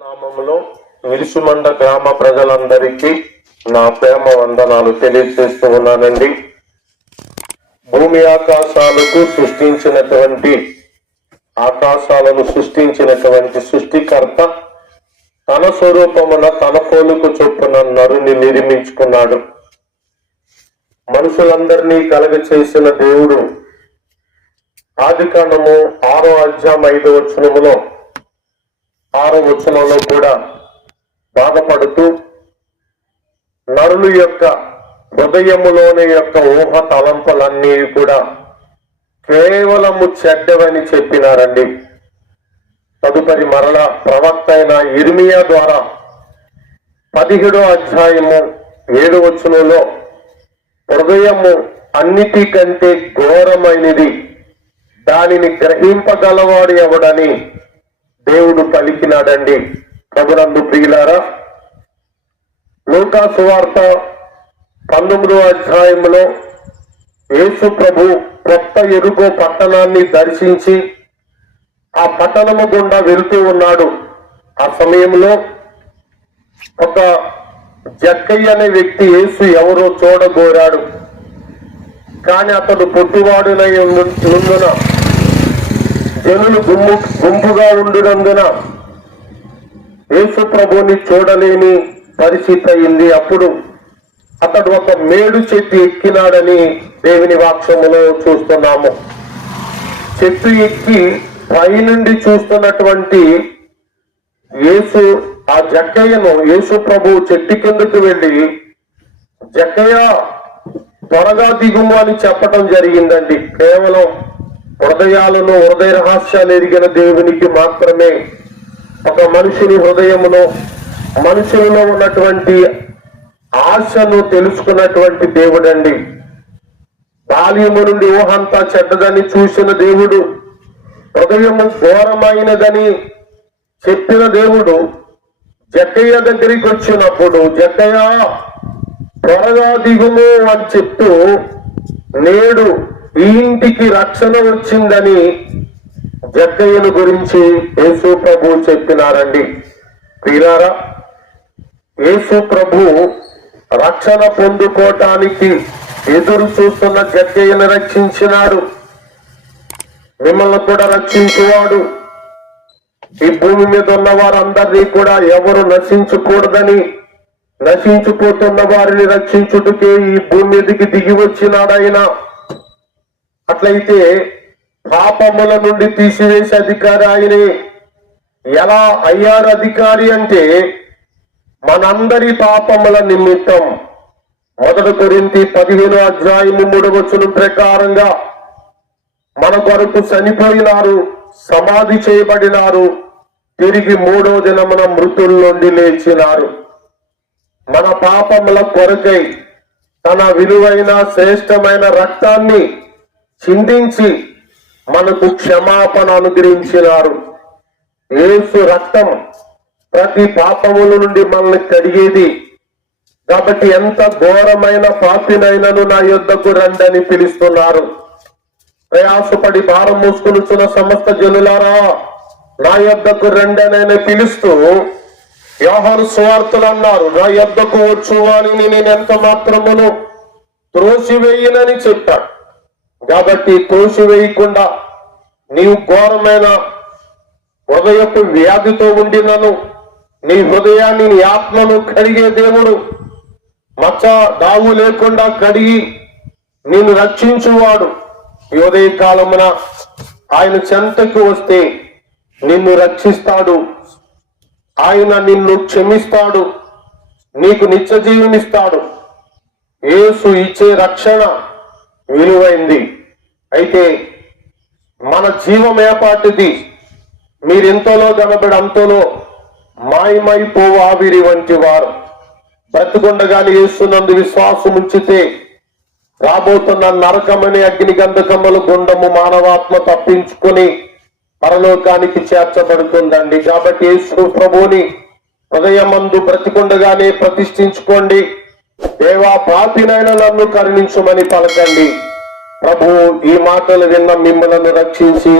నామములో విరుసుమండ గ్రామ ప్రజలందరికీ నా ప్రేమ వందనాలు తెలియజేస్తూ ఉన్నానండి. భూమి ఆకాశాలకు ఆకాశాలను సృష్టించినటువంటి సృష్టికర్త తన స్వరూపమున తన పోలుకు చొప్పున నరుని నిర్మించుకున్నాడు. మనుషులందరినీ కలగ చేసిన దేవుడు ఆదికాండము 6వ అధ్యాయం 5వ వచనములో 6వ వచనంలో కూడా బాధపడుతూ నరుల యొక్క హృదయములోని యొక్క ఊహ తలంపులన్నీ కూడా కేవలము చెడ్డవని చెప్పినారండి. తదుపరి మరల ప్రవక్త అయిన ఇర్మియా ద్వారా 17వ అధ్యాయము 7వ వచనంలో హృదయము అన్నిటికంటే ఘోరమైనది, దానిని గ్రహింపగలవాడు ఎవడని దేవుడు పలికినాడండి. ప్రభునందు ప్రియులారా, లూకా సువార్త 19వ అధ్యాయంలో యేసు ప్రభు కొత్త ఎరుగో పట్టణాన్ని దర్శించి ఆ పట్టణము గుండా వెళ్తూ ఉన్నాడు. ఆ సమయంలో ఒక జక్కయ్య అనే వ్యక్తి యేసు ఎవరో చూడగోరాడు. కానీ అతడు పొట్టివాడునై ఉన్నందున జనులు గుంపుగా ఉండునందున యేసు ప్రభుని చూడలేని పరిస్థితి అయింది. అప్పుడు అతడు ఒక మేడు చెట్టు ఎక్కినాడని దేవుని వాక్యములో చూస్తున్నాము. చెట్టు ఎక్కి పైనుండి చూస్తున్నటువంటి యేసు ఆ జక్కయ్యను యేసు ప్రభు చెట్టు కిందకు వెళ్ళి, జక్కయ్య త్వరగా దిగుము అని చెప్పటం జరిగిందండి. కేవలం హృదయాలను హృదయ రహస్యాలు ఎరిగిన దేవునికి మాత్రమే ఒక మనుషుని హృదయములో మనుషులలో ఉన్నటువంటి ఆశను తెలుసుకున్నటువంటి దేవుడండి. బాల్యము నుండి ఊహంతా చెడ్డదని చూసిన దేవుడు, హృదయము ఘోరమైనదని చెప్పిన దేవుడు జక్కయ్య దగ్గరికి వచ్చినప్పుడు, జక్కయ్య త్వరగా దిగుము అని చెప్తూ నేడు ఈ ఇంటికి రక్షణ వచ్చిందని జక్కయ్యను గురించి యేసు ప్రభు చెప్పినారండి. ప్రియులారా, యేసు ప్రభు రక్షణ పొందుకోవటానికి ఎదురు చూస్తున్న జక్కయ్యను రక్షించినాడు. మిమ్మల్ని కూడా రక్షించువాడు. ఈ భూమి మీద ఉన్న వారందరినీ కూడా ఎవరు నశించకూడదని, నశించిపోతున్న వారిని రక్షించుటకే ఈ భూమి మీదకి దిగి వచ్చినాడు ఆయన. అట్లయితే పాపముల నుండి తీసివేసే అధికారి ఆయనే. ఎలా అయ్యారు అధికారి అంటే మనందరి పాపముల నిమిత్తం 1 కొరింథీ 15వ అధ్యాయము 3వ వచనం ప్రకారంగా మన కొరకు చనిపోయినారు, సమాధి చేయబడినారు, తిరిగి 3వ దినమున మృతుల నుండి లేచినారు. మన పాపముల కొరకై తన విలువైన శ్రేష్టమైన రక్తాన్ని చిందించి మనకు క్షమాపణ అనుగ్రహించినారు. యేసు రక్తం ప్రతి పాపముల నుండి మనల్ని కడిగేది. కాబట్టి ఎంత ఘోరమైన పాపినైనను నా యొద్దకు రండి అని పిలుస్తున్నారు. ప్రయాసపడి భారం మోసుకొనుచున్న సమస్త జనులారా నా యొద్దకు రండి అని పిలుస్తూ యోహాను సువార్తలు అన్నారు, నా యొద్దకు వచ్చు వానిని నేను ఎంత మాత్రమును త్రోసివేయనని చెప్పాడు. కాబట్టి త్రోసివేయకుండా నీవు ఘోరమైన హృదయపు వ్యాధితో ఉండినను నీ హృదయాన్ని నీ ఆత్మను కడిగే దేవుడు, మచ్చ దావు లేకుండా కడిగి నిన్ను రక్షించువాడు ఈ ఉదయ కాలమున ఆయన చెంతకు వస్తే నిన్ను రక్షిస్తాడు. ఆయన నిన్ను క్షమిస్తాడు, నీకు నిత్య జీవనిస్తాడు. యేసు ఇచ్చే రక్షణ విలువైంది. అయితే మన జీవం ఏపాటిది? మీరెంతలో కనబడి అంతలో మాయమైపోవు ఆవిరి వంటి వారు. బ్రతికుండగానే యేసునందు విశ్వాసం ఉంచితే రాబోతున్న నరకమనే అగ్ని గంధకములు గుండము మానవాత్మ తప్పించుకొని పరలోకానికి చేర్చబడుతుందండి. కాబట్టి యేసు ప్రభువుని హృదయమందు బ్రతికుండగానే ప్రతిష్ఠించుకోండి. దేవా, పాపినైన నన్ను కరుణించుమని పలకండి. ప్రభు ఈ మాటలు విన్న మిమ్మల్ని రక్షించి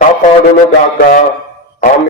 కాపాడును గాక. ఆమేన్.